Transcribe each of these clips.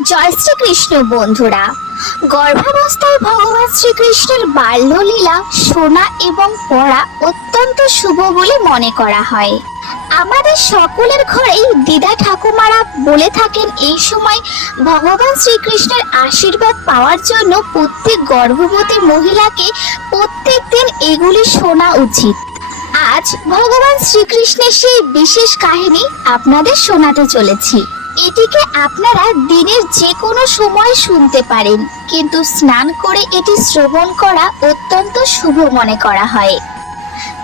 জয় শ্রীকৃষ্ণ বন্ধুরা। গর্ভাবস্থায় ভগবান শ্রীকৃষ্ণের বাল্যলীলা শোনা এবং পড়া অত্যন্ত শুভ বলে মনে করা হয়। আমাদের সকলের ঘরেই দিদা ঠাকুমারা বলে থাকেন এই সময় ভগবান শ্রীকৃষ্ণের আশীর্বাদ পাওয়ার জন্য প্রত্যেক গর্ভবতী মহিলাকে প্রত্যেক দিন এগুলি শোনা উচিত। আজ ভগবান শ্রীকৃষ্ণের সেই বিশেষ কাহিনী আপনাদের শোনাতে চলেছি। এটিকে আপনারা দিনের যে কোনো সময় শুনতে পারেন, কিন্তু স্নান করে এটি শ্রবণ করা অত্যন্ত শুভ মনে করা হয়।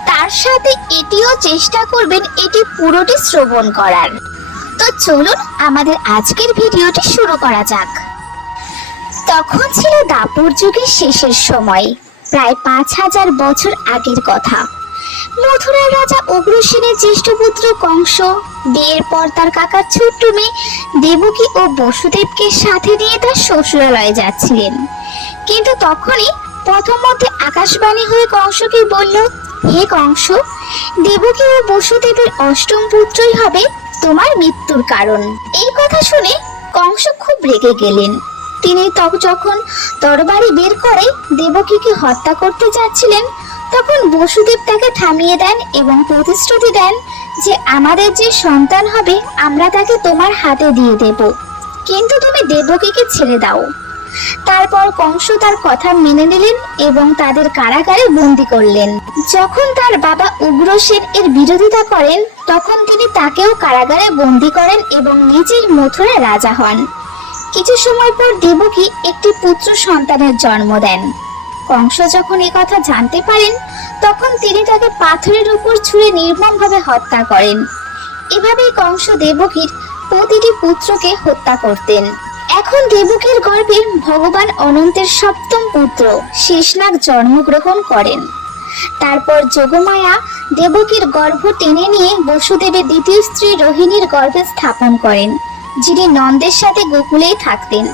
তার সাথে এটিও চেষ্টা করবেন এটি পুরোটি শ্রবণ করার। তো চলুন আমাদের আজকের ভিডিওটি শুরু করা যাক। তখন ছিল দাপর যুগের শেষের সময়, প্রায় 5000 বছর আগের কথা। মথুরার রাজা উগ্রসেনের জ্যেষ্ঠ পুত্র কংস বিয়ের পর তার কাকার ছোট্ট মেয়ে দেবকী ও বসুদেবকে সাথে নিয়ে তার শ্বশুরালয়ে যাচ্ছিলেন। কিন্তু তখনই প্রথম মধ্যে আকাশবাণী হয়ে কংসকে বলল, হে কংস, দেবকী ও বসুদেবের অষ্টম পুত্রই হবে তোমার মৃত্যুর কারণ। এই কথা শুনে কংস খুব রেগে গেলেন। তিনি যখন তরবারি বের করে দেবকীকে হত্যা করতে যাচ্ছিলেন, তখন বসুদেব তাকে থামিয়ে দেন এবং প্রতিশ্রুতি দেন যে আমাদের যে সন্তান হবে আমরা তাকে তোমার হাতে দিয়ে দেব, কিন্তু তুমি দেবকীকে ছেড়ে দাও। তারপর কংস তার কথা মেনে নিলেন এবং তাদের কারাগারে বন্দী করলেন। যখন তার বাবা উগ্রসেন এর বিরোধিতা করেন, তখন তিনি তাকেও কারাগারে বন্দী করেন এবং নিজেই মথুরার রাজা হন। কিছু সময় পর দেবকী একটি পুত্র সন্তানের জন্ম দেন। কংস যখন এই কথা জানতে পারেন, তখন তিনি তাকে পাথরের উপর ছুঁড়ে নির্মমভাবে হত্যা করেন। এভাবেই কংস দেবকীর প্রতিটি পুত্রকে হত্যা করতেন। এখন দেবকীর গর্ভে ভগবান অনন্তের সপ্তম পুত্র শেষনাগ জন্মগ্রহণ করেন। তারপর যোগমায়া দেবকীর গর্ভ টেনে নিয়ে বসুদেবের দ্বিতীয় স্ত্রী রোহিণীর গর্ভে স্থাপন করেন, যিনি নন্দের সাথে গোকুলেই থাকতেন।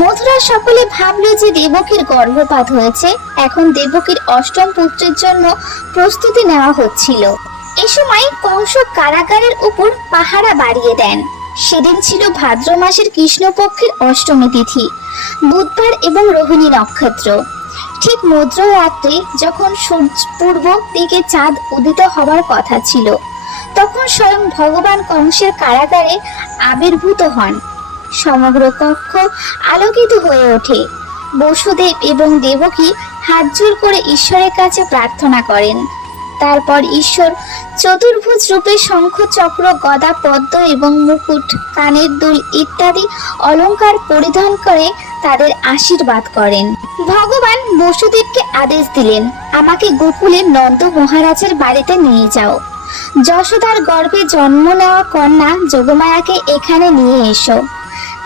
মথুরা সকলে ভাবলো যে দেবকীর গর্ভপাত হয়েছে, এখন দেবকীর অষ্টম পুত্রের জন্য প্রস্তুতি নেওয়া হচ্ছিল। এ সময় কংস কারাগারের উপর পাহারা বাড়িয়ে দেন। সেদিন ছিল ভাদ্র মাসের কৃষ্ণপক্ষের অষ্টমী তিথি, বুধবার এবং রোহিণী নক্ষত্র। ঠিক মধ্যরাত্রে যখন পূর্ব দিকে চাঁদ উদিত হবার কথা ছিল, তখন স্বয়ং ভগবান কংসের কারাগারে আবির্ভূত হন। সমগ্র কক্ষ আলোকিত হয়ে ওঠে। বসুদেব এবং দেবকী হাত জোড় করে ঈশ্বরের কাছে প্রার্থনা করেন। তারপর ঈশ্বর চতুর্ভুজ রূপে শঙ্খ, চক্র, গদা, পদ্ম এবং মুকুট, কানের দুল ইত্যাদি অলংকার পরিধান করে তাদের আশীর্বাদ করেন। ভগবান বসুদেবকে আদেশ দিলেন, আমাকে গোকুলের নন্দ মহারাজের বাড়িতে নিয়ে যাও। যশোদার গর্ভে জন্ম নেওয়া কন্যা যোগমায়াকে এখানে নিয়ে এসো।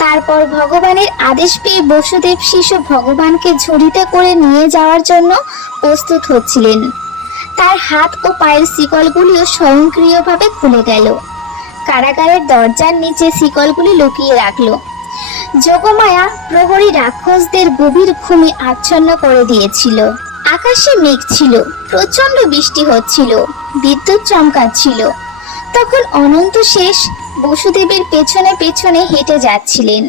তারপর ভগবানের আদেশ পেয়ে বসুদেব শিশু ভগবানকে ঝুড়িতে করে নিয়ে যাওয়ার জন্য প্রস্তুত হচ্ছিলেন। তার হাত ও পায়ের শিকলগুলিও স্বয়ংক্রিয়ভাবে খুলে গেল। কারাগারের দরজার নিচে শিকলগুলি লুকিয়ে রাখলো। যোগমায়া প্রহরী রাক্ষসদের গভীর ঘুমে আচ্ছন্ন করে দিয়েছিল। আকাশে মেঘ ছিল, প্রচন্ড বৃষ্টি হচ্ছিল, বিদ্যুৎ চমকাচ্ছিল। তখন অনন্ত শেষ বসুদেবের পেছনে পেছনে হেঁটে যাচ্ছিলেন,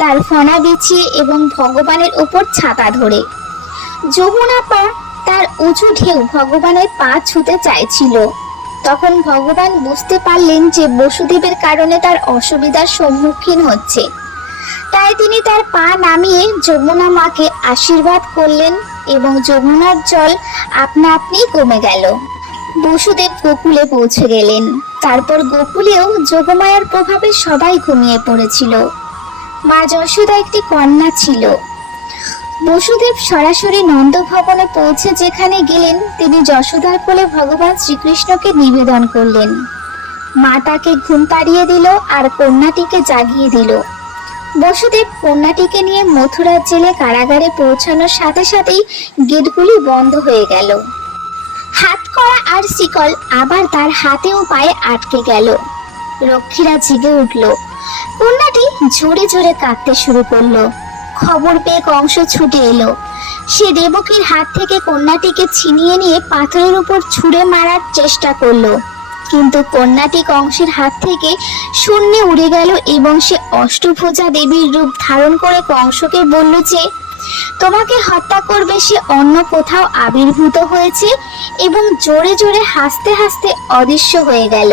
তার ফনা বিছিয়ে এবং ভগবানের উপর ছাতা ধরে। যমুনা পা তার উঁচু ঢেউ ভগবানের পা ছুঁতে চাইছিল। তখন ভগবান বুঝতে পারলেন যে বসুদেবের কারণে তার অসুবিধার সম্মুখীন হচ্ছে, তাই তিনি তার পা নামিয়ে যমুনা মাকে আশীর্বাদ করলেন এবং যমুনার জল আপনা আপনি কমে গেল। বসুদেব গোকুলে পৌঁছে গেলেন। তারপর গোকুলেও যোগমায়ার প্রভাবে সবাই ঘুমিয়ে পড়েছিল। মা যশোদা একটি কন্যা ছিল। বসুদেব সরাসরি নন্দ ভবনে পৌঁছে যেখানে গেলেন, তিনি যশোদার কোলে ভগবান শ্রীকৃষ্ণকে নিবেদন করলেন। মা তাকে ঘুম পাড়িয়ে দিল আর কন্যাটিকে জাগিয়ে দিল। বসুদেব কন্যাটিকে নিয়ে মথুরার জেলে কারাগারে পৌঁছানোর সাথে সাথেই গেটগুলি বন্ধ হয়ে গেল। হাত করা আর শিকল আবার তার হাতে ও পায়ে আটকে গেল। রক্ষীরা জেগে উঠল। কন্যাটি জোরে জোরে কাঁদতে শুরু করলো। খবর পেয়ে কংস ছুটে এলো। সে দেবকীর হাত থেকে কন্যাটিকে ছিনিয়ে নিয়ে পাথরের উপর ছুঁড়ে মারার চেষ্টা করলো, কিন্তু কন্যাটি কংসের হাত থেকে শূন্যে উড়ে গেল এবং সে অষ্টভুজা দেবীর রূপ ধারণ করে কংসকে বলল যে তোমাকে হত্যা করবে সে অন্য কোথাও আবির্ভূত হয়েছে, এবং জোরে জোরে হাসতে হাসতে অদৃশ্য হয়ে গেল।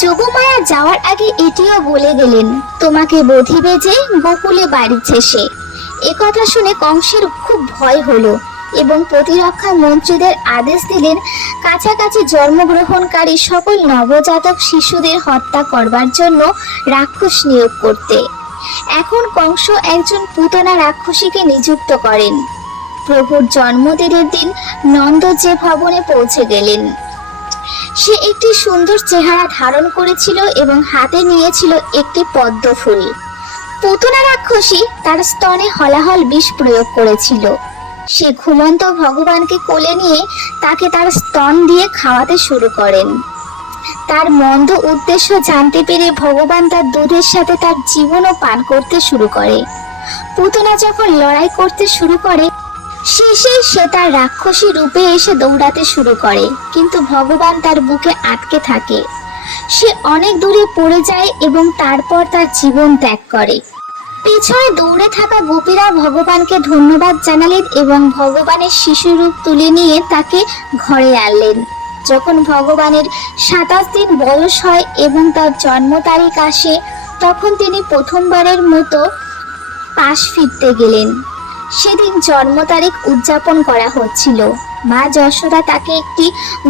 যোগমায়া যাওয়ার আগে এটিও বলে গেলেন, তোমাকে বধিবে যে গোকুলে বাড়িছে সে। একথা শুনে কংসের খুব ভয় হলো এবং প্রতিরক্ষা মন্ত্রীদের আদেশ দিলেন কাছাকাছি জন্মগ্রহণকারী সকল নবজাতক শিশুদের হত্যা করবার জন্য রাক্ষস নিয়োগ করতে। এখন কংস একজন পুতনা রাক্ষসীকে নিযুক্ত করেন। প্রভুর জন্মদিনের দিন নন্দ যে ভবনে পৌঁছে গেলেন। সে একটি সুন্দর চেহারা ধারণ করেছিল এবং হাতে নিয়েছিল একটি পদ্ম ফুল। পুতনা রাক্ষসী তার স্তনে হলাহল বিষ প্রয়োগ করেছিল। সে ঘুমন্ত ভগবানকে কোলে নিয়ে তাকে তার স্তন দিয়ে খাওয়াতে শুরু করেন। তার মন্দ উদ্দেশ্য জানতে পেরে ভগবান তার দুধের সাথে তার জীবনও পান করতে শুরু করে। পুতনা যখন লড়াই করতে শুরু করে, শেষে সে তার রাক্ষসী রূপে এসে দৌড়াতে শুরু করে, কিন্তু ভগবান তার বুকে আটকে থাকে। সে অনেক দূরে পড়ে যায় এবং তারপর তার জীবন ত্যাগ করে। পেছনে দৌড়ে থাকা গোপীরা ভগবানকে ধন্যবাদ জানালেন এবং ভগবানের শিশু রূপ তুলে নিয়ে তাকে ঘরে আনলেন। যখন ভগবানের 27 দিন বয়স হয় এবং তার জন্ম তারিখ আসে, তখন তিনি প্রথমবারের মতো পাশ ফিরতে গেলেন। সেদিন জন্ম তারিখ উদযাপন করা হচ্ছিল। মা যশোদা তাকে একটি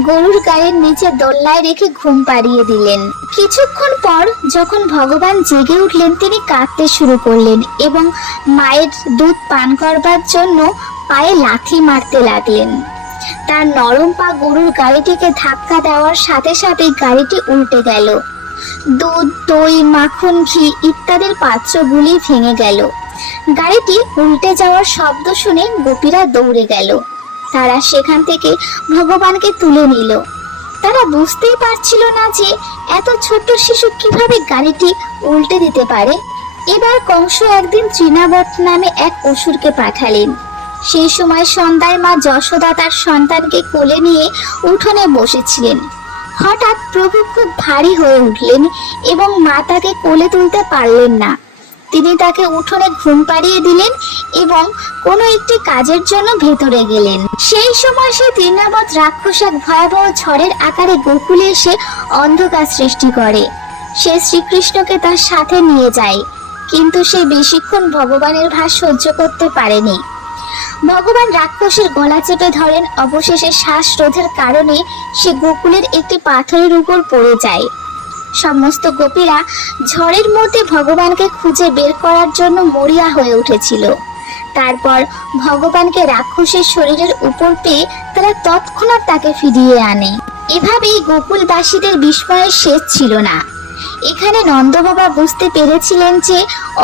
গরুর গায়ের নিচে দোলনায় রেখে ঘুম পাড়িয়ে দিলেন। কিছুক্ষণ পর যখন ভগবান জেগে উঠলেন, তিনি কাঁদতে শুরু করলেন এবং মায়ের দুধ পান করবার জন্য পায়ে লাথি মারতে লাগলেন। তার নরম পা গরুর গাড়িটিকে ধাক্কা দেওয়ার সাথে সাথে গাড়িটি উল্টে গেল। দুধ, দই, মাখন, ঘি ইত্যাদির পাত্রগুলি ভেঙে গেল। গাড়িটি উল্টে যাওয়ার শব্দ শুনে গোপীরা দৌড়ে গেল। তারা সেখান থেকে ভগবানকে তুলে নিল। তারা বুঝতেই পারছিল না যে এত ছোট্ট শিশু কিভাবে গাড়িটি উল্টে দিতে পারে। এবার কংস একদিন তৃণাবত নামে এক অসুরকে পাঠালেন। সেই সময় সন্ধ্যায় মা যশোদা তার সন্তানকে কোলে নিয়ে উঠোনে বসেছিলেন। হঠাৎ প্রভু খুব ভারী হয়ে উঠলেন এবং মা তাকে কোলে তুলতে পারলেন না। তিনি তাকে উঠোনে ঘুম পাড়িয়ে দিলেন এবং কোনো একটি কাজের জন্য ভেতরে গেলেন। সেই সময় সেই তৃণাবত রাক্ষস এক ভয়াবহ ঝড়ের আকারে গোকুলে এসে অন্ধকার সৃষ্টি করে। সে শ্রীকৃষ্ণকে তার সাথে নিয়ে যায়, কিন্তু সে বেশিক্ষণ ভগবানের ভার সহ্য করতে পারেনি। ভগবান রাক্ষসের গলা চেপে ধরেন। অবশেষে শ্বাসরোধের কারণে সে গোকুলের একটি পাথরের উপর পড়ে যায়। সমস্ত গোপীরা ঝড়ের মধ্যে ভগবানকে খুঁজে বের করার জন্য মরিয়া হয়ে উঠেছিল। তারপর ভগবানকে রাক্ষসের শরীরের উপর পেয়ে তারা তৎক্ষণাৎ তাকে ফিরিয়ে আনে। এভাবেই গোকুলবাসীদের বিস্ময়ের শেষ ছিল না। এখানে নন্দ বাবা বুঝতে পেরেছিলেন যে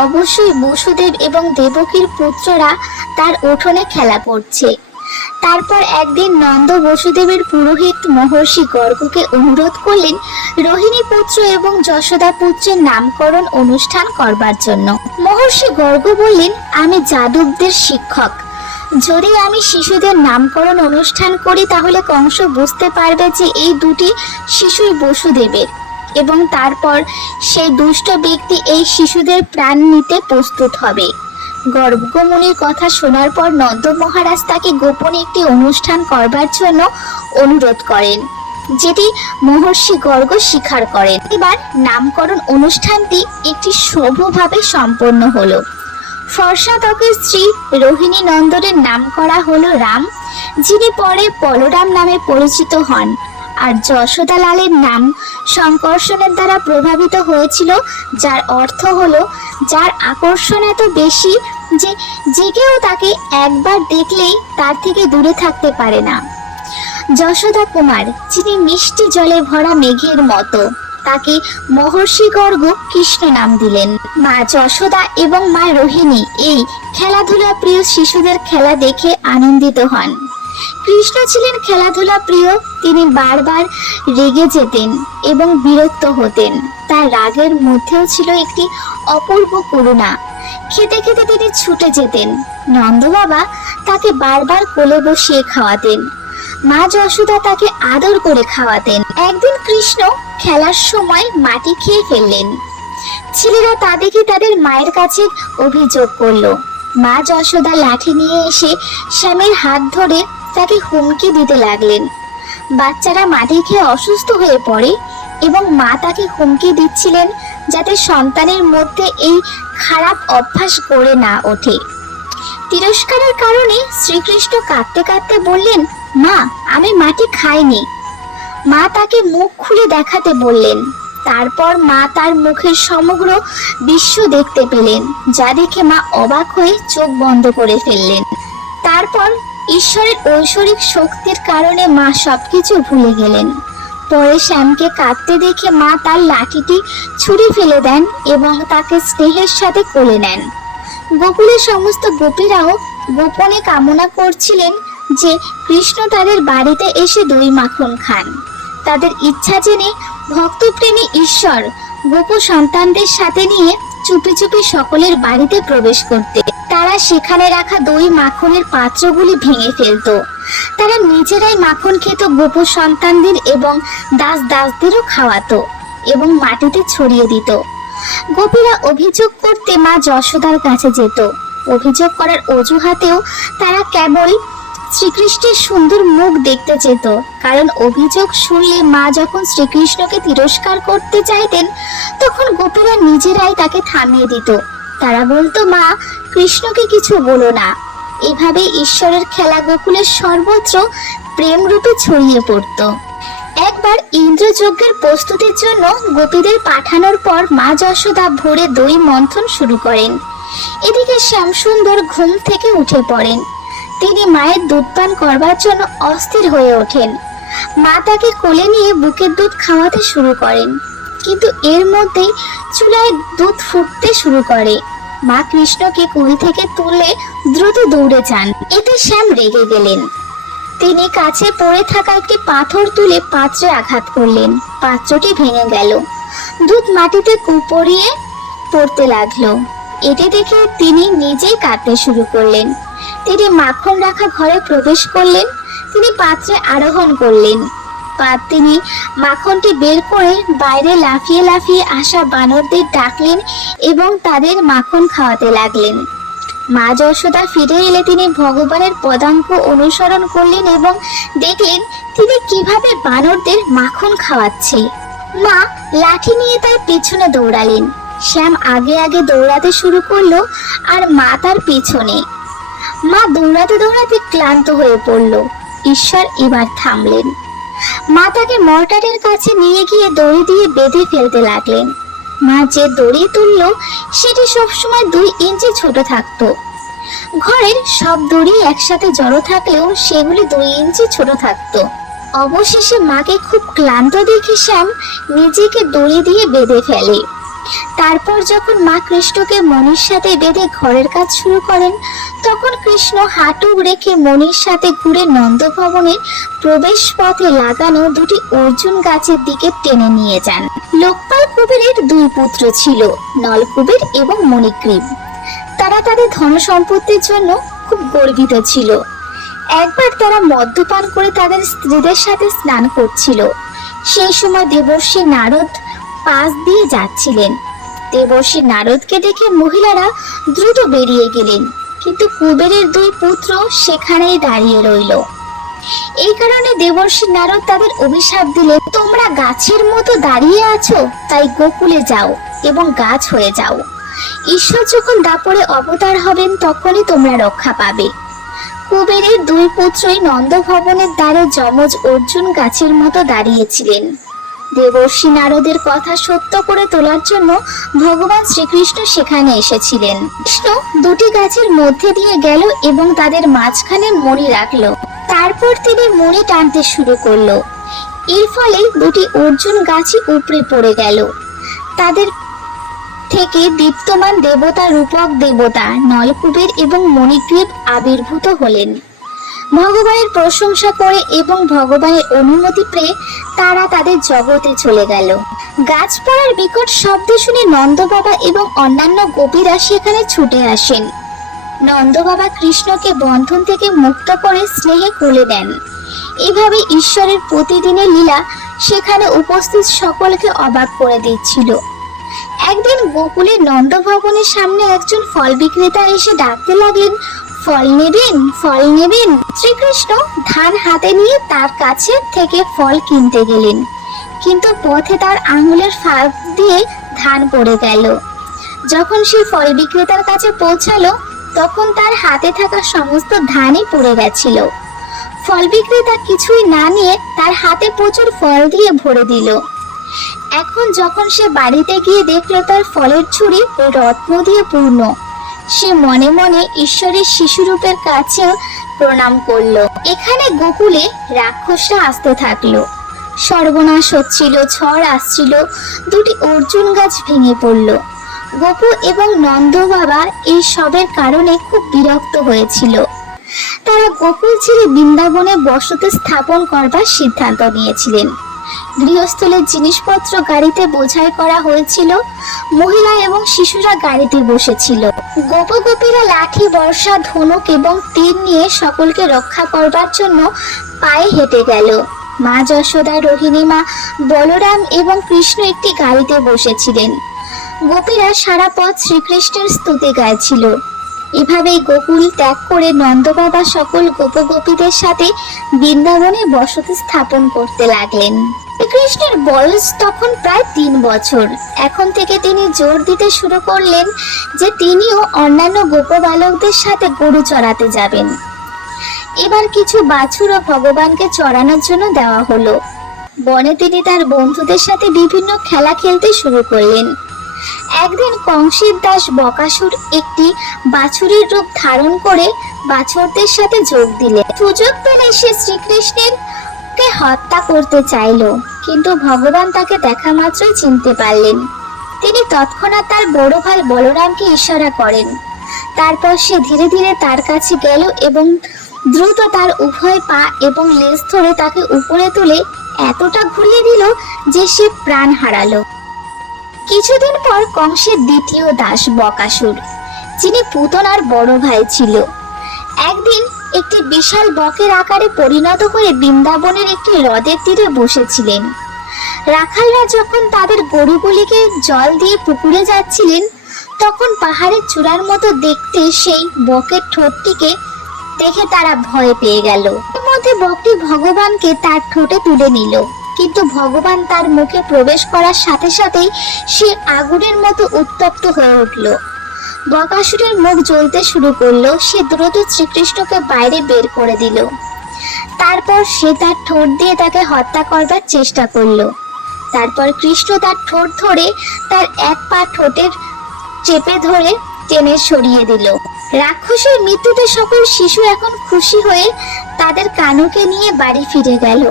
অবশ্যই বসুদেব এবং দেবকীর পুত্ররা তার উঠোনে খেলা করছে। তারপর একদিন নন্দ বসুদেবের পুরোহিত মহর্ষি গর্গকে অনুরোধ করলেন রোহিণী পুত্র এবং যশোদা পুত্রের নামকরণ অনুষ্ঠান করবার জন্য। মহর্ষি গর্গ বললেন, আমি যাদবদের শিক্ষক। যদি আমি শিশুদের নামকরণ অনুষ্ঠান করি তাহলে কংস বুঝতে পারবে যে এই দুটি শিশুই বসুদেবের, এবং তারপর সেই দুষ্ট ব্যক্তি এই শিশুদের প্রাণ নিতে প্রস্তুত হবে। গর্গমুনির কথা শোনার পর নন্দ মহারাজ তাকে গোপনে একটি অনুষ্ঠান করবার জন্য অনুরোধ করেন, যেটি মহর্ষি গর্গ স্বীকার করেন। এবার নামকরণ অনুষ্ঠানটি একটি শুভভাবে সম্পন্ন হলো। ফর্সা ত্বকের স্ত্রী রোহিণী নন্দনের নাম করা হলো রাম, যিনি পরে বলরাম নামে পরিচিত হন। আর যশোদা লালের নাম সংকর্ষণের দ্বারা প্রভাবিত হয়েছিল, যার অর্থ হলো যার আকর্ষণ এত বেশি যে কেউ তাকে একবার দেখলেই তার থেকে দূরে থাকতে পারে না। যশোদা কুমার, যিনি মিষ্টি জলে ভরা মেঘের মতো, তাকে মহর্ষি গর্গ কৃষ্ণ নাম দিলেন। মা যশোদা এবং মা রোহিণী এই খেলাধুলা প্রিয় শিশুদের খেলা দেখে আনন্দিত হন। কৃষ্ণ ছিলেন খেলাধুলা প্রিয়। তিনি বারবার রেগে যেতেন এবং বিরক্ত হতেন। তার রাগের মধ্যেও ছিল একটি অপূর্ব করুণা। খেতে খেতে তিনি ছুটে যেতেন। নন্দ বাবা তাকে বারবার কোলে বসিয়ে খাওয়াতেন। মা যশোদা তাকে আদর করে খাওয়াতেন। একদিন কৃষ্ণ খেলার সময় মাটি খেয়ে ফেললেন। ছেলেরা তা দেখে তাদের মায়ের কাছে অভিযোগ করলো। মা যশোদা লাঠি নিয়ে এসে শ্যামের হাত ধরে তাকে হুমকি দিতে লাগলেন। বাচ্চারা মাটি খেয়ে অসুস্থ হয়ে পড়ে এবং মা তাকে হুমকি দিচ্ছিলেন যাতে সন্তানের মধ্যে এই খারাপ অভ্যাস গড়ে না ওঠে। তিরস্কারের কারণে শ্রীকৃষ্ণ কাঁদতে কাঁদতে বললেন, মা, আমি মাটি খাইনি। মা তাকে মুখ খুলে দেখাতে বললেন। তারপর মা তার মুখের সমগ্র বিশ্ব দেখতে পেলেন, যা দেখে মা অবাক হয়ে চোখ বন্ধ করে ফেললেন। তারপর ঈশ্বরের ঐশ্বরিক শক্তির কারণে মা সবকিছু ভুলে গেলেন। পরে শ্যামকে কাঁদতে দেখে মা তার লাঠিটি ছুঁড়ে ফেলে দেন এবং তাকে স্নেহের সাথে কোলে নেন। গোকুলের সমস্ত গোপীরাও গোপনে কামনা করছিলেন যে কৃষ্ণ তাদের বাড়িতে এসে দই মাখন খান। তাদের ইচ্ছা জেনে ভক্তপ্রেমী ঈশ্বর গোপ সন্তানদের সাথে নিয়ে চুপি চুপি সকলের বাড়িতে প্রবেশ করতে। তারা সেখানে রাখা দই মাখনের পাত্রগুলি ভেঙে ফেলত। তারা নিজেরাই মাখন খেত, গোপ সন্তানদের এবং দাস দাসদেরও খাওয়াতো এবং মাটিতে ছড়িয়ে দিত। গোপীরা অভিযোগ করতে মা যশোদার কাছে যেত। অভিযোগ করার অজুহাতেও তারা কেবল শ্রীকৃষ্ণের সুন্দর মুখ দেখতে চেত, কারণ অভিযোগ শুনলে মা যখন শ্রীকৃষ্ণকে তিরস্কার করতে চাইতেন তখন গোপীরা নিজেরাই তাকে থামিয়ে দিত। তারা বলতো, মা, কৃষ্ণকে কিছু বলো না। এভাবে ঈশ্বরের খেলা গোকুলের সর্বত্র প্রেম রূপে ছড়িয়ে পড়ত। একবার ইন্দ্রযজ্ঞের প্রস্তুতির জন্য গোপীদের পাঠানোর পর মা যশোদা ভোরে দই মন্থন শুরু করেন। এদিকে শ্যামসুন্দর ঘুম থেকে উঠে পড়েন। তিনি মায়ের দুধ পান করবার জন্য অস্থির হয়ে ওঠেন। মা তাকে কোলে নিয়ে বুকের দুধ খাওয়াতে শুরু করেন, কিন্তু এর মধ্যেই চুলায় দুধ ফুটতে শুরু করে। মা কৃষ্ণকে কোল থেকে তুলে দ্রুত দৌড়ে যান। এতে শ্যাম রেগে গেলেন। তিনি কাছে পড়ে থাকা একটি পাথর তুলে পাত্রে আঘাত করলেন। পাত্রটি ভেঙে গেল। দুধ মাটিতে কুপড়িয়ে পড়তে লাগলো। এটি দেখে তিনি নিজেই কাঁদতে শুরু করলেন। তিনি মাখন রাখা ঘরে প্রবেশ করলেন। তিনি পাত্রে আরোহণ করলেন। তিনি মাখনটি বের করে বাইরে লাফিয়ে লাফিয়ে আসা বানরদের ডাকলেন এবং তাদের মাখন খাওয়াতে লাগলেন। মা যশোদা ফিরে এলে তিনি ভগবানের পদাঙ্ক অনুসরণ করলেন এবং দেখলেন তিনি কিভাবে বানরদের মাখন খাওয়াচ্ছে। মা লাঠি নিয়ে তার পিছনে দৌড়ালেন। শ্যাম আগে আগে দৌড়াতে শুরু করলো আর মা তার পিছনে। মা দৌড়াতে দৌড়াতে ক্লান্ত হয়ে পড়ল। ঈশ্বর এবার থামলেন। মা তাকে মর্টারের কাছে নিয়ে গিয়ে দড়ি দিয়ে বেঁধে ফেলতে লাগলেন। মা যে দড়ি তুলল সেটি সবসময় 2 ইঞ্চি ছোট থাকতো। ঘরের সব দড়ি একসাথে জড়ো থাকলেও সেগুলি 2 ইঞ্চি ছোট থাকতো। অবশেষে মাকে খুব ক্লান্ত দেখে শ্যাম নিজেকে দড়ি দিয়ে বেঁধে ফেলে। তারপর যখন মা কৃষ্ণকে মণির সাথে বেঁধে ঘরের কাজ শুরু করেন তখন কৃষ্ণ হাঁটু রেখে মণির সাথে ঘুরে নন্দভবনের প্রবেশ পথে লাগানো 2টি অর্জুন গাছের দিকে টেনে নিয়ে যান। লোকপাল কুবেরের 2 পুত্র ছিল, নলকুবের এবং মণিগ্রীব। তারা তাদের ধন সম্পত্তির জন্য খুব গর্বিত ছিল। একবার তারা মদ্যপান করে তাদের স্ত্রীদের সাথে স্নান করছিল। সেই সময় দেবর্ষি নারদ পাশ দিয়ে যাচ্ছিলেন। দেবর্ষি নারদকে দেখে মহিলারা দ্রুত বেরিয়ে গেলেন, কিন্তু কুবেরের 2 পুত্র সেখানেই দাঁড়িয়ে রইল। এই কারণে দেবর্ষি নারদ তাদের অভিশাপ দিলেন, তোমরা গাছের মতো দাঁড়িয়ে আছো, তাই গোকুলে যাও এবং গাছ হয়ে যাও। ঈশ্বর যখন দাপরে অবতার হবেন তখনই তোমরা রক্ষা পাবে। কুবেরের 2 পুত্রই নন্দভবনের দ্বারে যমজ অর্জুন গাছের মতো দাঁড়িয়েছিলেন। দেবর্ষি নারদের কথা সত্য করে তোলার জন্য ভগবান শ্রীকৃষ্ণ সেখানে এসেছিলেন। কৃষ্ণ 2টি গাছের মধ্যে দিয়ে গেল এবং তাদের মাঝখানে মণি রাখলো। তারপর তিনি মণি টানতে শুরু করলো। এর ফলে 2টি অর্জুন গাছই উপড়ে পড়ে গেল। তাদের থেকে দীপ্তমান দেবতা রূপক দেবতা নলকুবের এবং মণিগ্রীব আবির্ভূত হলেন। ভগবানের প্রশংসা করে এবং ভগবানের অনুমতি পেয়ে তারা তাদের জগতে চলে গেল। গাছ পড়ার বিকট শব্দ শুনে নন্দবাবা এবং অন্যান্য গোপীরা সেখানে ছুটে আসেন। নন্দবাবা কৃষ্ণকে বন্ধন থেকে মুক্ত করে স্নেহে কোলে দেন এভাবে ঈশ্বরের প্রতিদিনের লীলা সেখানে উপস্থিত সকলকে অবাক করে দিচ্ছিল। একদিন গোকুলের নন্দভবনের সামনে একজন ফল বিক্রেতা এসে ডাকতে লাগলেন, ফল নেবেন, ফল নেবেন। শ্রীকৃষ্ণ ধান হাতে নিয়ে তার কাছে থেকে ফল কিনতে গেলেন, কিন্তু পথে তার আঙুলের ফাঁক দিয়ে ধান পড়ে গেল। যখন সে ফল বিক্রেতার কাছে পৌঁছালো তখন তার হাতে থাকা সমস্ত ধানই পড়ে গেছিল। ফল বিক্রেতা কিছুই না নিয়ে তার হাতে প্রচুর ফল দিয়ে ভরে দিল। এখন যখন সে বাড়িতে গিয়ে দেখলো তার ফলের ঝুড়ি রত্ন দিয়ে পূর্ণ, সে মনে মনে ঈশ্বরের শিশুরূপের কাছেও প্রণাম করলো। এখানে গোকুলে রাক্ষসরা আসতে থাকলো। সর্বনাশ হচ্ছিল, ঝড় আসছিল, দুটি অর্জুন গাছ ভেঙে পড়ল। গোপু এবং নন্দ বাবা এই সবের কারণে খুব বিরক্ত হয়েছিল। তারা গোকুল ছেড়ে বৃন্দাবনে বসতি স্থাপন করবার সিদ্ধান্ত নিয়েছিলেন। গৃহস্থলের জিনিসপত্র গাড়িতে বোঝাই করা হয়েছিল। মহিলা এবং শিশুরা গাড়িতে বসেছিল। গোপ গোপীরা লাঠি, বর্ষা, ধনুক এবং তীর নিয়ে সকলকে রক্ষা করবার জন্য পায়ে হেঁটে গেল। মা যশোদা, রোহিণী মা, বলরাম এবং কৃষ্ণ একটি গাড়িতে বসেছিলেন। গোপীরা সারা পথ শ্রীকৃষ্ণের স্তুতি গাইছিল। এভাবেই গোকুল ত্যাগ করে নন্দবাবা সকল গোপ গোপীদের সাথে বৃন্দাবনে বসতি স্থাপন করতে লাগলেন। শ্রীকৃষ্ণের বয়স তখন প্রায় 3 বছর। এখন থেকে তিনি জোর দিতে শুরু করলেন যে তিনিও অন্যান্য গোপ বালকদের সাথে গরু চড়াতে যাবেন। এবার কিছু বাছুরও ভগবানকে চড়ানোর জন্য দেওয়া হলো। বনে তিনি তার বন্ধুদের সাথে বিভিন্ন খেলা খেলতে শুরু করলেন। একদিন কংসের দাস বকাসুর একটি বাছুরের রূপ ধারণ করে বাছুরদের সাথে যোগ দিলেন। সুযোগ পেলে সে শ্রীকৃষ্ণের কে হত্যা করতে চাইল, কিন্তু ভগবান তাকে দেখা মাত্রই চিনতে পারলেন। তিনি তৎক্ষণাৎ তার বড় ভাই বলরামকে ইশারা করেন। তারপর সে ধীরে ধীরে তার কাছে গেল এবং দ্রুত তার উভয় পা এবং লেজ ধরে তাকে উপরে তুলে এতটা ঘুরিয়ে দিল যে সে প্রাণ হারালো। কিছুদিন পর কংসের দ্বিতীয় দাস বকাসুর, যিনি পুতনার বড় ভাই ছিল, একদিন একটি বিশাল বকের আকারে পরিণত হয়ে বৃন্দাবনের একটি হ্রদের তীরে বসেছিলেন। রাখালরা যখন তাদের গরুগুলিকে জল দিয়ে পুকুরে যাচ্ছিলেন তখন পাহাড়ের চূড়ার মতো দেখতে সেই বকের ঠোঁটটিকে দেখে তারা ভয় পেয়ে গেল। এর মধ্যে বকটি ভগবানকে তার ঠোঁটে তুলে নিল, কিন্তু ভগবান তার মুখে প্রবেশ করার সাথে সাথেই সে আগুনের মতো উত্তপ্ত হয়ে উঠল। বকাসুরের মুখ জ্বলতে শুরু করলো। সে দ্রুত শ্রীকৃষ্ণকে বাইরে বের করে দিল। তারপর সে তার ঠোঁট দিয়ে তাকে হত্যা করবার চেষ্টা করলো। তারপর কৃষ্ণ তার ঠোঁট ধরে তার এক পা ঠোঁটের চেপে ধরে টেনে সরিয়ে দিল। রাক্ষসের মৃত্যুতে সকল শিশু এখন খুশি হয়ে তাদের কানুকে নিয়ে বাড়ি ফিরে গেল।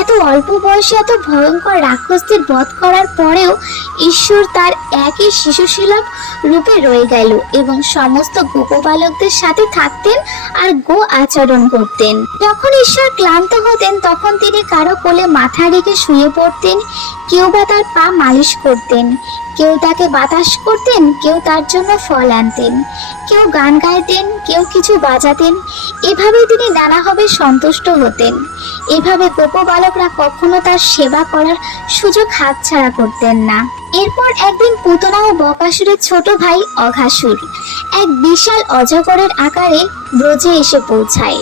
এত অল্প বয়সে এত ভয়ঙ্কর রাক্ষসদের বধ করার পরেও ঈশ্বর তার একই শিশুসুলভ রূপে রয়ে গেল এবং সমস্ত গোপবালকদের সাথে থাকতেন আর গো আচরণ করতেন। যখন ঈশ্বর ক্লান্ত হতেন তখন তিনি কারো কোলে মাথা রেখে শুয়ে পড়তেন, কেউ বা তার পা মালিশ করতেন, কেউ তাকে বাতাস করতেন, কেউ তার জন্য ফল আনতেন, কেউ গান গাইতেন, কেউ কিছু বাজাতেন। এভাবে তিনি নানাভাবে সন্তুষ্ট হতেন। এভাবে গোপবালকরা কখনো তার সেবা করার সুযোগ হাতছাড়া করতেন না। এরপর একদিন পুতনা ও বকাসুরের ছোট ভাই অঘাসুর এক বিশাল অজগরের আকারে ব্রজে এসে পৌঁছায়।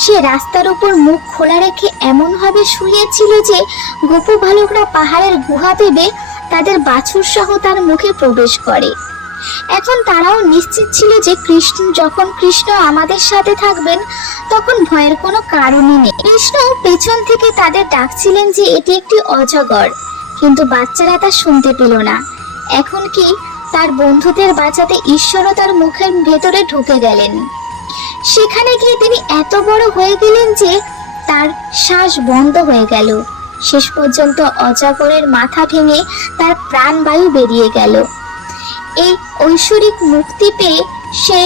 সে রাস্তার উপর মুখ খোলা রেখে এমন ভাবে শুয়েছিল যে গোপবালকরা পাহাড়ের গুহা ভেবে তাদের বাছুর সহ তার মুখে প্রবেশ করে। এখন তারাও নিশ্চিত ছিল যে যখন কৃষ্ণ আমাদের সাথে থাকবেন তখন ভয়ের কোনো কারণই নেই। কৃষ্ণ পেছন থেকে তাদের ডাকছিলেন যে এটি একটি অজগর, কিন্তু বাচ্চারা তা শুনতে পেল না। এখন কি তার বন্ধুদের বাঁচাতে ঈশ্বরও তার মুখের ভেতরে ঢুকে গেলেন। সেখানে গিয়ে তিনি এত বড় হয়ে গেলেন যে তার শ্বাস বন্ধ হয়ে গেল। শেষ পর্যন্ত অজগরের মাথা ভেঙে তার প্রাণবায়ু বেরিয়ে গেল। এই ঐশ্বরিক মুক্তি পেয়ে সে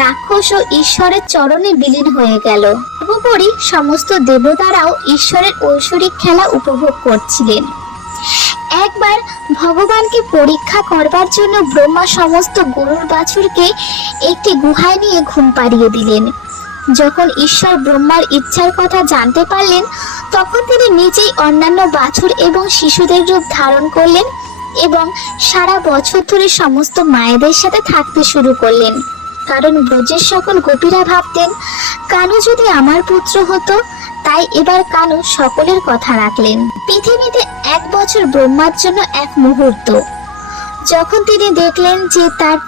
রাক্ষস ও ঈশ্বরের চরণে বিলীন হয়ে গেল। সর্বোপরি সমস্ত দেবতারাও ঈশ্বরের ঐশ্বরিক খেলা উপভোগ করছিলেন। একবার ভগবানকে পরীক্ষা করবার জন্য ব্রহ্মা সমস্ত গরুর বাছুরকে একটি গুহায় নিয়ে ঘুম পাড়িয়ে দিলেন। যখন ঈশ্বর ব্রহ্মার ইচ্ছার কথা জানতে পারলেন, তখন তিনি নিজেই অন্যান্য বাছুর এবং শিশুদের রূপ ধারণ করলেন এবং সারা বছর ধরে সমস্ত মায়েদের সাথে থাকতে শুরু করলেন। কারণ ব্রজের সকল গোপীরা ভাবতেন, কানু যদি আমার পুত্র হতো। তাই এবার কানু সকলের কথা রাখলেন। পৃথিবীতে 1 বছর ব্রহ্মার জন্য 1 মুহূর্ত। যখন তিনি দেখলেন যে তার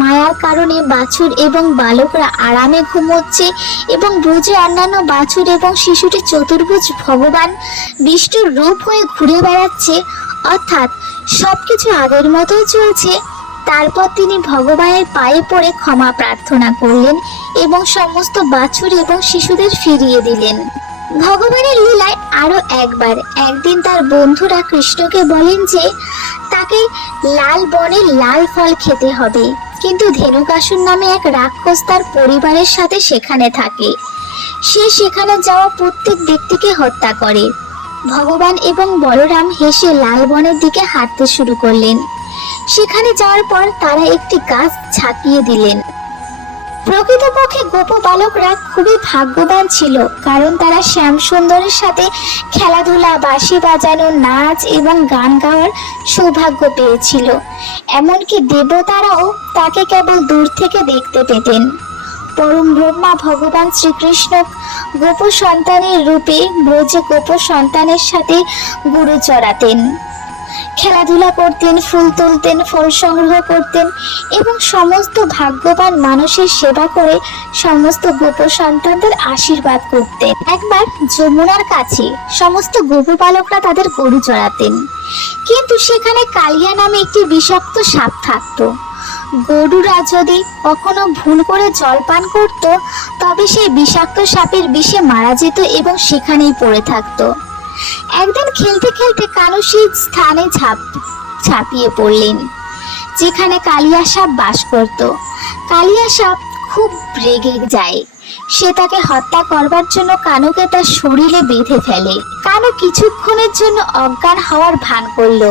মায়ার কারণে বাছুর এবং বালকরা আরামে ঘুমোচ্ছে এবং ব্রজে অন্যান্য বাছুর এবং শিশুটি চতুর্ভুজ ভগবান বিষ্ণুর রূপ হয়ে ঘুরে বেড়াচ্ছে, অর্থাৎ সবকিছু আগের মতোই চলছে, তারপর তিনি ভগবানের পায়ে পড়ে ক্ষমা প্রার্থনা করলেন এবং সমস্ত বাছুর এবং শিশুদের ফিরিয়ে দিলেন। ভগবানের লীলায় আরো একদিন তার বন্ধুরা কৃষ্ণকে বলেন যে তাকে লাল বনের লাল ফল খেতে হবে, কিন্তু ধেনুকাসুর নামে এক রাক্ষস তার পরিবারের সাথে সেখানে থাকে। সে সেখানে যাওয়া প্রত্যেক ব্যক্তিকে হত্যা করে। ভগবান এবং বলরাম হেসে লাল বনের দিকে হাঁটতে শুরু করলেন। সেখানে যাওয়ার পর তারা একটি গাছ ঝাঁকিয়ে দিলেন। প্রকৃতপক্ষে গোপ বালকরা খুবই ভাগ্যবান ছিল, কারণ তারা শ্যাম সুন্দরের সাথে খেলাধুলা, বাঁশি বাজানো, নাচ এবং গান গাওয়ার সৌভাগ্য পেয়েছিল। এমনকি দেবতারাও তাকে কেবল দূর থেকে দেখতে পেতেন। পরম ব্রহ্মা ভগবান শ্রীকৃষ্ণ গোপ সন্তানের রূপে ব্রজে গোপ সন্তানের সাথে গুরু চড়াতেন, খেলাধুলা করতেন, ফুল তুলতেন, ফল সংগ্রহ করতেন এবং সমস্ত ভাগ্যবান মানুষের সেবা করে সমস্ত গোপ সন্তানদের আশীর্বাদ করতেন। একবার যমুনার কাছে সমস্ত গোপবালকরা তাদের গরু চড়াতেন, কিন্তু সেখানে কালিয়া নামে একটি বিষাক্ত সাপ থাকতো। গরুরা যদি কখনো ভুল করে জল পান করত, তবে সেই বিষাক্ত সাপের বিষে মারা যেত এবং সেখানেই পড়ে থাকতো। একদিন খেলতে খেলতে কানু সেই স্থানে ঝাঁপিয়ে পড়লেন যেখানে কালিয়া সাপ বাস করত। কালিয়া সাপ খুব রেগে যায়। সে তাকে হত্যা করবার জন্য কানুকে তার শরীরে বেঁধে ফেলে। কানু কিছুক্ষণের জন্য অজ্ঞান হওয়ার ভান করলো।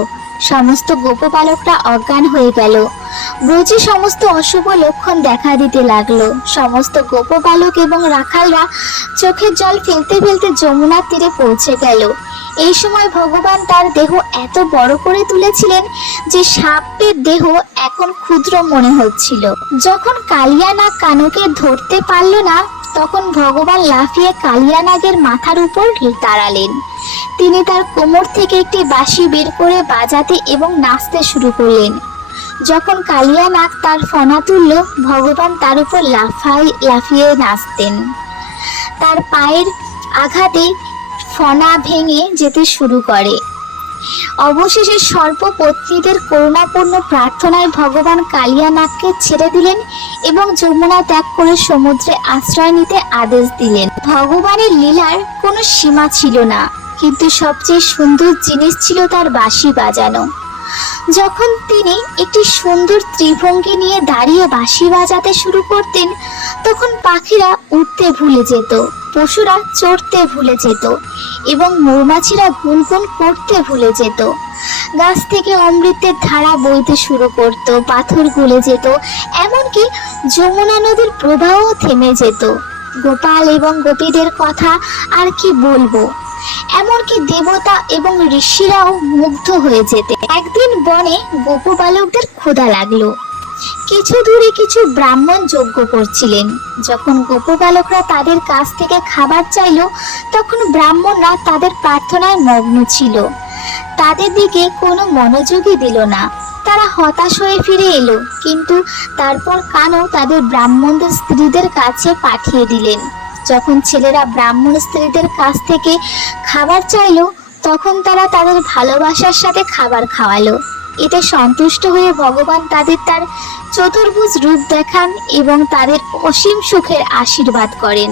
সমস্ত গোপবালকরা অজ্ঞান হয়ে গেল। ব্রজে সমস্ত অশুভ লক্ষণ দেখা দিতে লাগলো। সমস্ত গোপবালক এবং রাখালরা চোখের জল ফেলতে ফেলতে যমুনার তীরে পৌঁছে গেল। এই সময় ভগবান তার দেহ এত বড় করে তুলেছিলেন যে সাপের দেহ এখন ক্ষুদ্র মনে হচ্ছিল। যখন কালিয়া নাগ কানুকে ধরতে পারল না, তখন ভগবান লাফিয়ে কালিয়া নাগের মাথার উপর দাঁড়ালেন। তিনি তার কোমর থেকে একটি বাঁশি বের করে বাজাতে এবং নাচতে শুরু করলেন। যখন কালিয়া নাগ তার ফনা তুলল, ভগবান তার উপর লাফিয়ে নাচতেন। তার পায়ের আঘাতে ফনা ভেঙে যেতে শুরু করে। অবশেষে সর্বপত্নীদের করুণাপূর্ণ প্রার্থনায় ভগবান কালিয়া নাগকে ছেড়ে দিলেন এবং যমুনা ত্যাগ করে সমুদ্রে আশ্রয় নিতে আদেশ দিলেন। ভগবানের লীলার কোনো সীমা ছিল না, কিন্তু সবচেয়ে সুন্দর জিনিস ছিল তার বাঁশি বাজানো। যখন তিনি একটি সুন্দর ত্রিভঙ্গি নিয়ে দাঁড়িয়ে বাঁশি বাজাতে শুরু করতেন, তখন পাখিরা উঠতে ভুলে যেত, পশুরা চড়তে ভুলে যেত এবং মৌমাছিরা গুনগুন করতে ভুলে যেত। গাছ থেকে অমৃতের ধারা বইতে শুরু করত, পাথর গলে যেত, এমনকি যমুনা নদীর প্রবাহ থেমে যেত। গোপাল এবং গোপীদের কথা আর কি বলবো, এমনকি দেবতা এবং ঋষিরাও মুগ্ধ হয়ে যেতে। একদিন বনে গোপবালকদের ক্ষুধা লাগলো। কিছু দূরে কিছু ব্রাহ্মণ যজ্ঞ করছিলেন। যখন গোপবালকরা তাদের কাছ থেকে খাবার চাইল, তখন ব্রাহ্মণরা তাদের প্রার্থনায় মগ্ন ছিল। তাদের দিকে কোনো মনোযোগই দিল না। তারা হতাশ হয়ে ফিরে এলো, কিন্তু তারপর কানু তাদের ব্রাহ্মণদের স্ত্রীদের কাছে পাঠিয়ে দিলেন। যখন ছেলেরা ব্রাহ্মণ স্ত্রীদের কাছ থেকে খাবার চাইলো, তখন তারা তাদের ভালোবাসার সাথে খাবার খাওয়ালো। এতে সন্তুষ্ট হয়ে ভগবান তাদের তার চতুর্ভুজ রূপ দেখান এবং তাদের অসীম সুখের আশীর্বাদ করেন।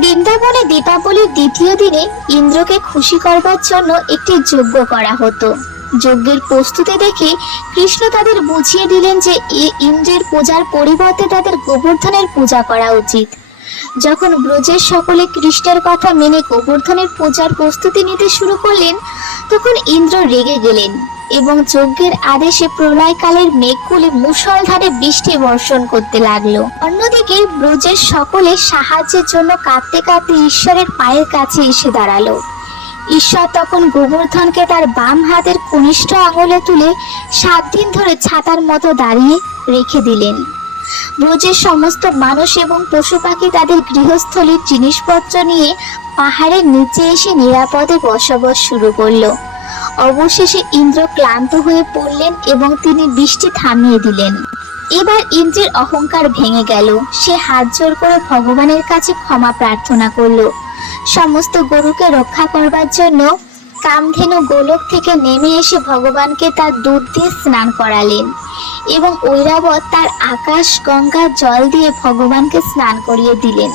বৃন্দাবনে দীপাবলির দ্বিতীয় দিনে ইন্দ্রকে খুশি করবার জন্য একটি যজ্ঞ করা হতো। যজ্ঞের প্রস্তুতি দেখে কৃষ্ণ তাদের বুঝিয়ে দিলেন যে ইন্দ্রের পূজার পরিবর্তে তাদের গোবর্ধনের পূজা করা উচিত। যখন ব্রজের সকলে কৃষ্ণের কথা মেনে গোবর্ধনের পূজার প্রস্তুতি নিতে শুরু করলেন, তখন ইন্দ্র রেগে গেলেন এবং যজ্ঞের আদেশে প্রলয়কালের মেঘগুলি মুষলধারে বৃষ্টি বর্ষণ করতে লাগলো। অন্যদিকে ব্রজের সকলে সাহায্যের জন্য কাঁদতে কাঁদতে ঈশ্বরের পায়ের কাছে এসে দাঁড়ালো। ঈশ্বর তখন গোবর্ধনকে তার বাম হাতের কনিষ্ঠ আঙুলে তুলে 7 দিন ধরে ছাতার মতো দাঁড়িয়ে রেখে দিলেন। ব্রজের সমস্ত মানুষ এবং পশু পাখি তাদের গৃহস্থলীর জিনিসপত্র নিয়ে পাহাড়ের নিচে এসে নিরাপদে বসবাস শুরু করলো। অবশেষে ইন্দ্র ক্লান্ত হয়ে পড়লেন এবং তিনি বৃষ্টি থামিয়ে দিলেন। এবার ইন্দ্রের অহংকার ভেঙে গেল। সে হাত জোর করে ভগবানের কাছে ক্ষমা প্রার্থনা করলো। সমস্ত গরুকে রক্ষা করবার জন্য কামধেনু গোলক থেকে নেমে এসে ভগবানকে তার দুধ দিয়ে স্নান করালেন এবং ঐরাবত তার আকাশ গঙ্গার জল দিয়ে ভগবানকে স্নান করিয়ে দিলেন।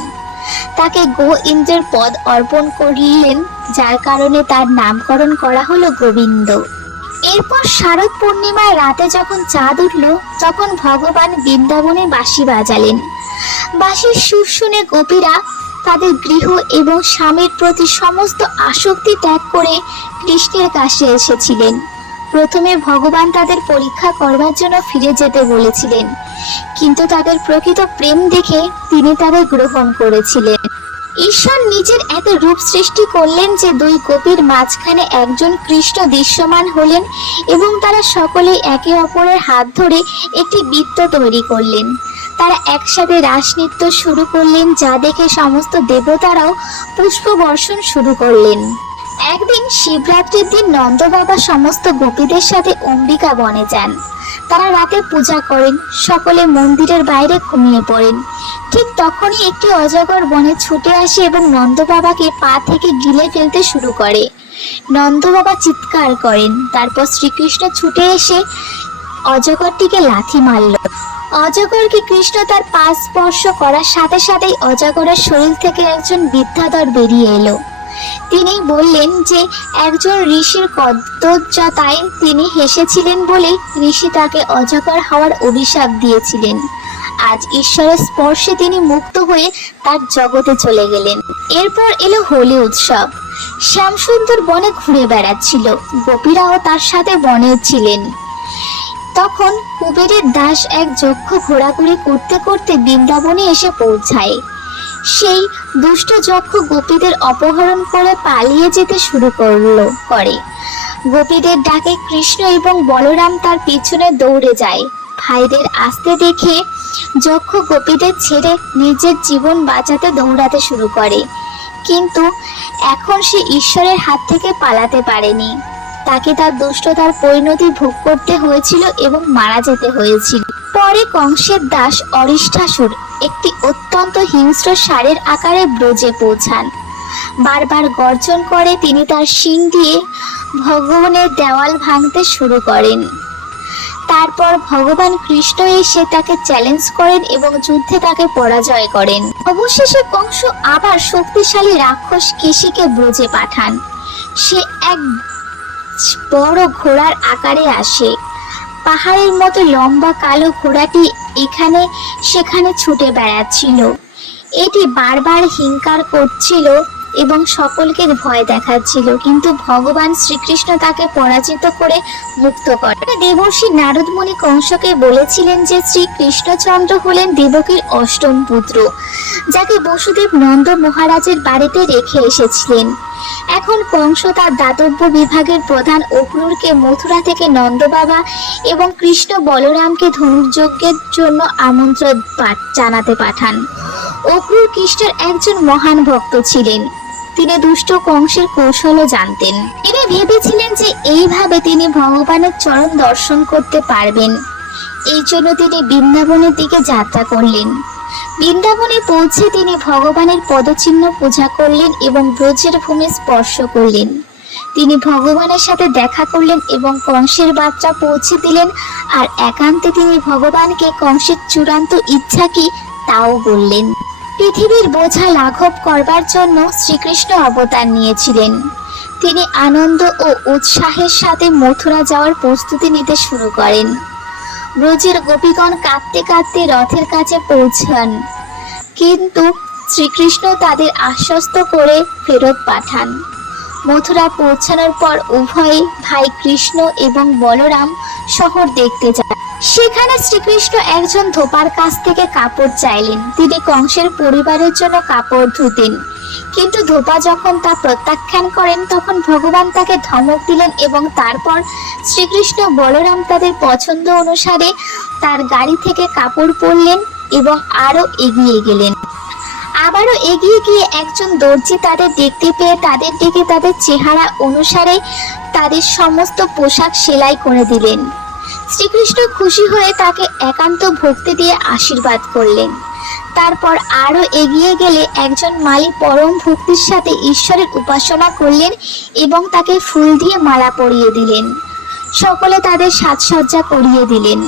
তাকে গো ইন্দ্রের পদ অর্পণ করলেন, যার কারণে তার নামকরণ করা হলো গোবিন্দ। এরপর শারদ পূর্ণিমার রাতে যখন চাঁদ উঠল, তখন ভগবান বৃন্দাবনে বাঁশি বাজালেন। বাঁশির সুর শুনে গোপীরা তাদের গৃহ এবং স্বামীর প্রতি সমস্ত আসক্তি ত্যাগ করে কৃষ্ণের কাছে এসেছিলেন। প্রথমে ভগবান তাদের পরীক্ষা করবার জন্য ফিরে যেতে বলেছিলেন, কিন্তু তাদের প্রকৃত প্রেম দেখে তিনি তাদের গ্রহণ করেছিলেন। ঈশ্বর নিজের এত রূপ সৃষ্টি করলেন যে 2 গোপীর মাঝখানে একজন কৃষ্ণ দৃশ্যমান হলেন এবং তারা সকলে একে অপরের হাত ধরে একটি বৃত্ত তৈরি করলেন। তারা একসাথে রাস নৃত্য শুরু করলেন, যা দেখে সমস্ত দেবতারাও পুষ্প বর্ষণ শুরু করলেন। একদিন শিবরাত্রির দিন নন্দ বাবা সমস্ত গোপীদের সাথে অম্বিকা বনে যান। তারা রাতে পূজা করেন, সকলে মন্দিরের বাইরে ঘুমিয়ে পড়েন। ঠিক তখনই একটি অজগর বনে ছুটে আসে এবং নন্দ বাবাকে পা থেকে গিলে ফেলতে শুরু করে। নন্দ বাবা চিৎকার করেন। তারপর শ্রীকৃষ্ণ ছুটে এসে অজগরটিকে লাথি মারল। অজগরকে কৃষ্ণ তার পা স্পর্শ করার সাথে সাথেই অজগরের শরীর থেকে একজন বিদ্যাধর বেরিয়ে এলো। তিনি বললেন যে একজন ঋষির কদর্যতায় তিনি হেসেছিলেন বলে ঋষি তাকে অজগর হওয়ার অভিশাপ দিয়েছিলেন। আজ ঈশ্বরের স্পর্শে তিনি মুক্ত হয়ে তার জগতে চলে গেলেন। এরপর এলো হোলি উৎসব। শ্যামসুন্দর বনে ঘুরে বেড়াচ্ছিল, গোপীরাও তার সাথে বনে ছিলেন। তখন কুবেরের দাস এক যক্ষ ঘোরাঘুরি করতে করতে বৃন্দাবনে এসে পৌঁছায়। সেই দুষ্ট যক্ষ গোপীদের অপহরণ করে পালিয়ে যেতে শুরু করে। গোপীদের ডাকে কৃষ্ণ এবং বলরাম তার পিছনে দৌড়ে যায়। ভাইদের আসতে দেখে যক্ষ গোপীদের ছেড়ে নিজের জীবন বাঁচাতে দৌড়াতে শুরু করে, কিন্তু এখন সে ঈশ্বরের হাত থেকে পালাতে পারেনি। তাকে তার দুষ্টতার পরিণতি ভোগ করতে হয়েছিল এবং মারা যেতে হয়েছিল। পরে কংসের দাস অরিষ্ঠাসুর একটি অত্যন্ত হিংস্র ষাঁড়ের আকারে ব্রজে পৌঁছান। বারবার গর্জন করে তিনি তার শিং দিয়ে ভগবানের দেওয়াল ভাঙতে শুরু করেন। তারপর ভগবান কৃষ্ণ এসে তাকে চ্যালেঞ্জ করেন এবং যুদ্ধে তাকে পরাজয় করেন। অবশেষে কংস আবার শক্তিশালী রাক্ষস কেশিকে ব্রজে পাঠান। সে এক বড় ঘোড়ার আকারে আসে। পাহাড়ের মতো লম্বা কালো ঘোড়াটি এখানে সেখানে ছুটে বেড়াচ্ছিল। এটি বারবার হিংকার করছিল এবং সকলকে ভয় দেখাচ্ছিল, কিন্তু ভগবান শ্রীকৃষ্ণ তাকে পরাজিত করে মুক্ত করেন। দেবর্ষি নারদ মুনি কংসকে বলেছিলেন যে শ্রীকৃষ্ণচন্দ্র হলেন দেবকীর অষ্টম পুত্র, যাকে বসুদেব নন্দ মহারাজের বাড়িতে রেখে এসেছিলেন। এখন কংস তার দাতব্য বিভাগের প্রধান অক্রূরকে মথুরা থেকে নন্দ বাবা এবং কৃষ্ণ বলরামকে ধনুর্যজ্ঞের জন্য আমন্ত্রণ জানাতে পাঠান। অক্রূর কৃষ্ণের একজন মহান ভক্ত ছিলেন। তিনি দুষ্ট কংসের কৌশলও জানতেন। তিনি ভেবেছিলেন যে এইভাবে তিনি ভগবানের চরণ দর্শন করতে পারবেন। এই জন্য তিনি বৃন্দাবনের দিকে যাত্রা করলেন। বৃন্দাবনে পৌঁছে তিনি ভগবানের পদচিহ্ন পূজা করলেন এবং ব্রজের ভূমি স্পর্শ করলেন। তিনি ভগবানের সাথে দেখা করলেন এবং কংসের বার্তা পৌঁছে দিলেন, আর একান্তে তিনি ভগবানকে কংসের চূড়ান্ত ইচ্ছা কি তাও বললেন। পৃথিবীর বোঝা লাঘব করবার জন্য শ্রীকৃষ্ণ অবতার নিয়েছিলেন। তিনি আনন্দ ও উৎসাহের সাথে মথুরা যাওয়ার প্রস্তুতি নিতে শুরু করেন। ব্রজের গোপীগণ কাঁদতে কাঁদতে রথের কাছে পৌঁছান, কিন্তু শ্রীকৃষ্ণ তাদের আশ্বস্ত করে ফেরত পাঠান। মথুরা পৌঁছানোর পর উভয় ভাই কৃষ্ণ এবং বলরাম শহর দেখতে যায়। সেখানে শ্রীকৃষ্ণ একজন ধোপার কাছ থেকে কাপড় চাইলেন। তিনি কংসের পরিবারের জন্য কাপড় ধুতেন, কিন্তু ধোপা যখন তা প্রত্যাখ্যান করেন তখন ভগবান তাকে ধমক দিলেন এবং তারপর শ্রীকৃষ্ণ বলরাম তাদের পছন্দ অনুসারে তার গাড়ি থেকে কাপড় পরলেন এবং আরো এগিয়ে গেলেন। আবারও এগিয়ে গিয়ে একজন দর্জি তাদের দেখতে পেয়ে তাদের ডেকে তাদের চেহারা অনুসারে তাদের সমস্ত পোশাক সেলাই করে দিলেন। শ্রীকৃষ্ণ খুশি হয়ে তাকে একান্ত ভক্তি দিয়ে আশীর্বাদ করলেন। তারপর আরো এগিয়ে গেলে একজন মালি পরম ভক্তির সাথে ঈশ্বরের উপাসনা করলেন এবং তাকে ফুল দিয়ে মালা পরিয়ে দিলেন। সকলে তাদের সাজসজ্জা করিয়ে দিলেন।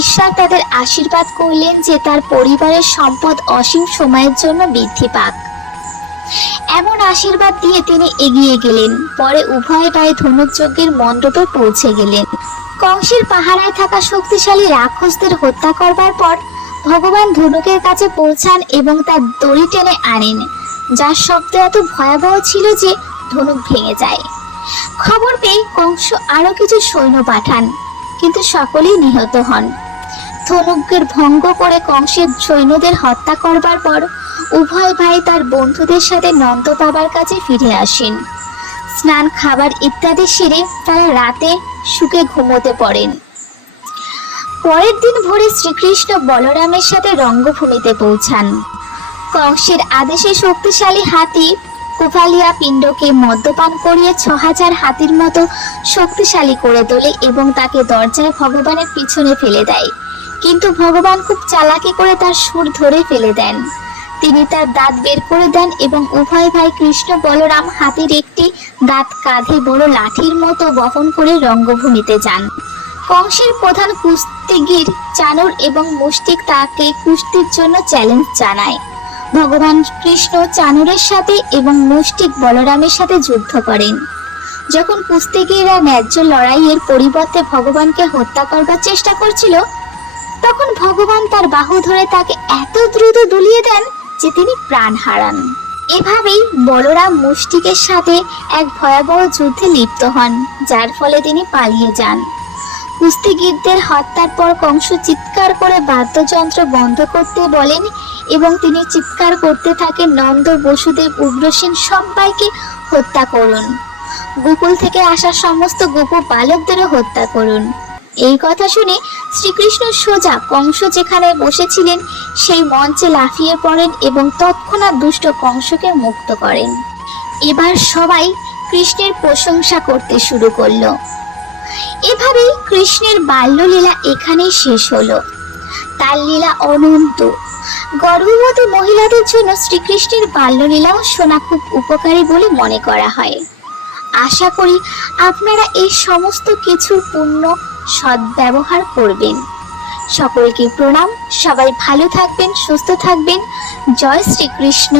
ঈশ্বর তাদের আশীর্বাদ করলেন যে তার পরিবারের সম্পদ অসীম সময়ের জন্য বৃদ্ধি পাক। এমন আশীর্বাদ দিয়ে তিনি এগিয়ে গেলেন। পরে উভয় ভাই ধনুক যজ্ঞের মণ্ডপে পৌঁছে গেলেন। কংসের পাহারায় থাকা শক্তিশালী রাক্ষসদের হত্যা করবার পর ভগবান ধনুকের কাছে পৌঁছান এবং তার দড়ি টেনে আনেন, যার শব্দ এত ভয়াবহ ছিল যে ধনুক ভেঙে যায়। খবর পেয়ে কংস আরো কিছু সৈন্য পাঠান, কিন্তু সকলেই নিহত হন। ধনুকের ভঙ্গ করে কংসের সৈন্যদের হত্যা করবার পর উভয় ভাই তার বন্ধুদের সাথে নন্দ বাবার কাছে ফিরে আসেন। স্নান, খাবার ইত্যাদি সেরে তারা রাতে সুখে ঘুমোতে পড়েন। পরের দিন ভোরে শ্রীকৃষ্ণ বলরামের সাথে রঙ্গভূমিতে পৌঁছান। কংসের আদেশে শক্তিশালী হাতি কুফালিয়া পিণ্ডকে মদ্যপান করিয়ে 6000 হাতির মতো শক্তিশালী করে তোলে এবং তাকে দরজায় ভগবানের পিছনে ফেলে দেয়। কিন্তু ভগবান খুব চালাকি করে তার সুর ধরে ফেলে দেন। তিনি তার দাঁত বের করে দেন এবং উভয় ভাই কৃষ্ণ বলরাম হাতির একটি দাঁত কাঁধে বড় লাঠির মতো বহন করে রঙ্গভূমিতে যান। কংসের প্রধান কুস্তিগীর চানুর এবং মুষ্টিক তাকে কুস্তির জন্য চ্যালেঞ্জ জানায়। ভগবান কৃষ্ণ চানুরের সাথে এবং মুষ্টিক বলরামের সাথে যুদ্ধ করেন। যখন কুস্তিগীররা ন্যায্য লড়াইয়ের পরিবর্তে ভগবানকে হত্যা করবার চেষ্টা করছিল, তখন ভগবান তার বাহু ধরে তাকে এত দ্রুত দুলিয়ে দেন যে তিনি প্রাণ হারান। এভাবেই বলরাম মুষ্টিকের সাথে এক ভয়াবহ যুদ্ধে লিপ্ত হন, যার ফলে তিনি পালিয়ে যান। কুস্তিগীরদের হত্যার পর কংস চিৎকার করে বাদ্যযন্ত্র বন্ধ করতে বলেন এবং তিনি চিৎকার করতে থাকেন, নন্দ, বসুদেব, উগ্রসেন সবাইকে হত্যা করুন। গোকুল থেকে আসা সমস্ত গোপ বালকদেরও হত্যা করুন। এই কথা শুনে শ্রীকৃষ্ণ সোজা কংস যেখানে বসেছিলেন সেই মঞ্চে লাফিয়ে পড়েন এবং তৎক্ষণাৎ দুষ্ট কংসকে মুক্ত করেন। এবার সবাই কৃষ্ণের প্রশংসা করতে শুরু করলো। এভাবেই কৃষ্ণের বাল্যলীলা এখানেই শেষ হলো। তার লীলা অনন্ত। গর্ভবতী মহিলাদের জন্য শ্রীকৃষ্ণের বাল্যলীলাও শোনা খুব উপকারী বলে মনে করা হয়। আশা করি আপনারা এই সমস্ত কিছুর পূর্ণ সদ্ব্যবহার করবেন। সকলকে প্রণাম। সবাই ভালো থাকবেন, সুস্থ থাকবেন। জয় শ্রীকৃষ্ণ।